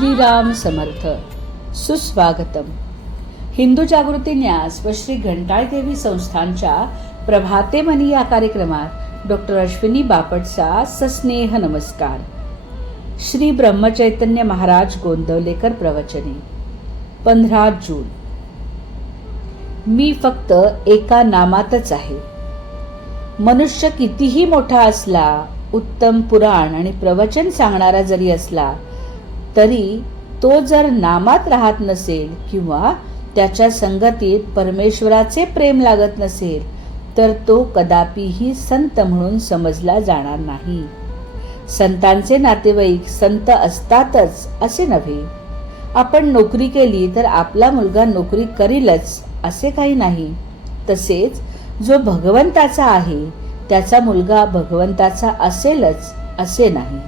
श्रीराम समर्थ. सुस्वागतम. हिंदू जागृती न्यास व श्री घंटाळ देवी संस्थानच्या प्रभाते मनी या कार्यक्रमात डॉक्टर अश्विनी बापटचा सस्नेह नमस्कार. श्री ब्रह्मचैतन्य महाराज गोंदवलेकर प्रवचने. 15 जून. मी फक्त एका नामातच आहे. मनुष्य कितीही मोठा असला, उत्तम पुराण आणि प्रवचन सांगणारा जरी असला तरी तो जर नामात राहत नसेल किंवा त्याच्या संगतीत परमेश्वराचे प्रेम लागत नसेल तर तो कदापिही संत म्हणून समजला जाणार नाही. संतांचे नातेवाईक संत असतातच असे नव्हे. आपण नोकरी केली तर आपला मुलगा नोकरी करीलच असे काही नाही. तसेच जो भगवंताचा आहे त्याचा मुलगा भगवंताचा असेलच असे नाही.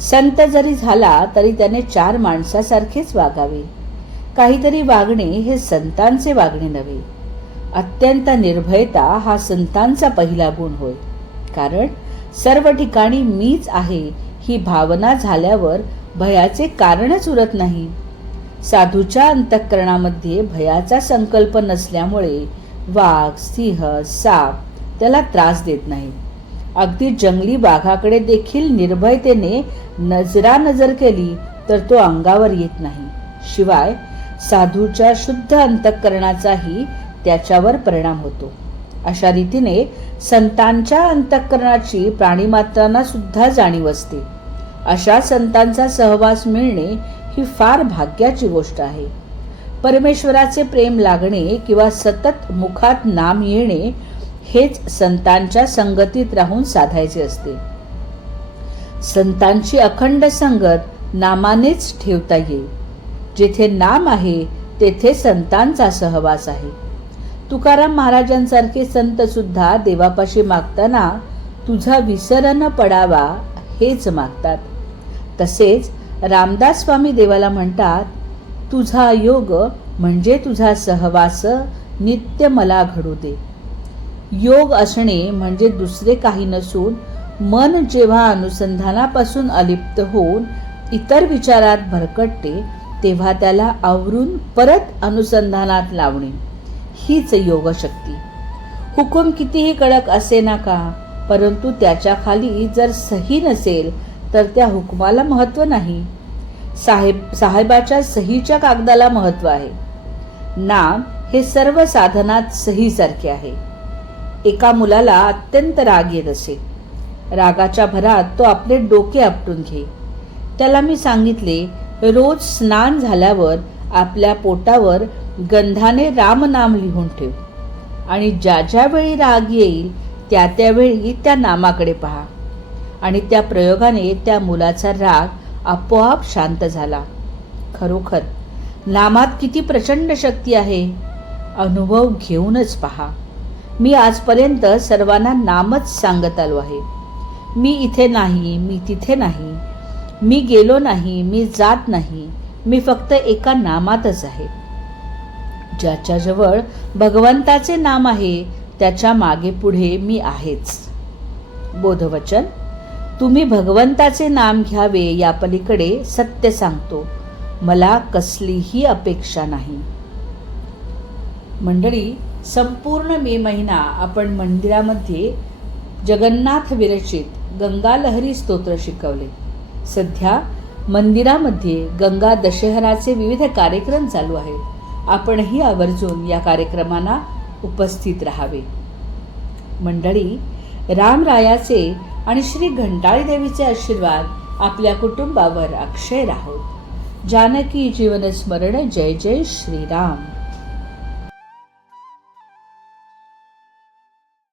संत जरी झाला तरी त्याने 4 माणसासारखेच वागावे. काहीतरी वागणे हे संतांचे वागणे नव्हे. अत्यंत निर्भयता हा संतांचा पहिला गुण होय. कारण सर्व ठिकाणी मीच आहे ही भावना झाल्यावर भयाचे कारणच उरत नाही. साधूच्या अंतःकरणामध्ये भयाचा संकल्प नसल्यामुळे वाघ, सिंह, साप त्याला त्रास देत नाही. अगदी जंगली वाघाकडे देखील निर्भयतेने नजरानजर केली तर तो अंगावर येत नाही. शिवाय साधूच्या शुद्ध अंतःकरणाचाही त्याच्यावर परिणाम होतो. अशा रीतीने संतांच्या अंतःकरणाची प्राणीमात्रांना सुद्धा जाणीव असते. अशा संतांचा सहवास मिळणे ही फार भाग्याची गोष्ट आहे. परमेश्वराचे प्रेम लागणे किंवा सतत मुखात नाम येणे हेच संतांच्या संगतीत राहून साधायचे असते. संतांची अखंड संगत नामानेच ठेवता येईल. जेथे नाम आहे तेथे संतांचा सहवास आहे. तुकाराम महाराजांसारखे संत सुद्धा देवापाशी मागताना तुझा विसर न पडावा हेच मागतात. तसेच रामदास स्वामी देवाला म्हणतात, तुझा योग म्हणजे तुझा सहवास नित्य मला घडू दे. योग असणे म्हणजे दुसरे काही नसून मन जेव्हा अनुसंधानापासून अलिप्त होऊन इतर विचारात भरकटते तेव्हा त्याला आवरून परत अनुसंधानात लावणे हीच योगशक्ती. हुकूम कितीही कडक असे ना का, परंतु त्याच्या खाली जर सही नसेल तर त्या हुकमाला महत्व नाही. साहेबाच्या सहीच्या कागदाला महत्व आहे. नाम हे सर्व साधनात सहीसारखे आहे. एका मुलाला अत्यंत राग येत असे. रागाच्या भरात तो आपले डोके आपटून घे. त्याला मी सांगितले, रोज स्नान झाल्यावर आपल्या पोटावर गंधाने रामनाम लिहून ठेव आणि ज्या ज्या वेळी राग येईल त्या त्यावेळी त्या नामाकडे पहा. आणि त्या प्रयोगाने त्या मुलाचा राग आपोआप शांत झाला. खरोखर नामात किती प्रचंड शक्ती आहे. अनुभव घेऊनच पहा. मी आजपर्यंत सर्वांना नामच सांगत आलो आहे. मी इथे नाही, मी तिथे नाही, मी गेलो नाही, मी जात नाही, मी फक्त एका नामातच आहे. ज्याच्याजवळ भगवंताचे नाम आहे त्याच्या मागे पुढे मी आहेच. बोधवचन. तुम्ही भगवंताचे नाम घ्यावे या पलीकडे सत्य सांगतो, मला कसलीही अपेक्षा नाही. मंडळी, संपूर्ण मे महिना आपण मंदिरामध्ये जगन्नाथ विरचित गंगा लहरी स्तोत्र शिकवले. सध्या मंदिरामध्ये गंगा दशहराचे विविध कार्यक्रम चालू आहेत. आपणही आवर्जून या कार्यक्रमांना उपस्थित राहावे. मंडळी, रामरायाचे आणि श्री घंटाळी देवीचे आशीर्वाद आपल्या कुटुंबावर अक्षय राहोत. जानकी जीवन स्मरण. जय जय श्रीराम.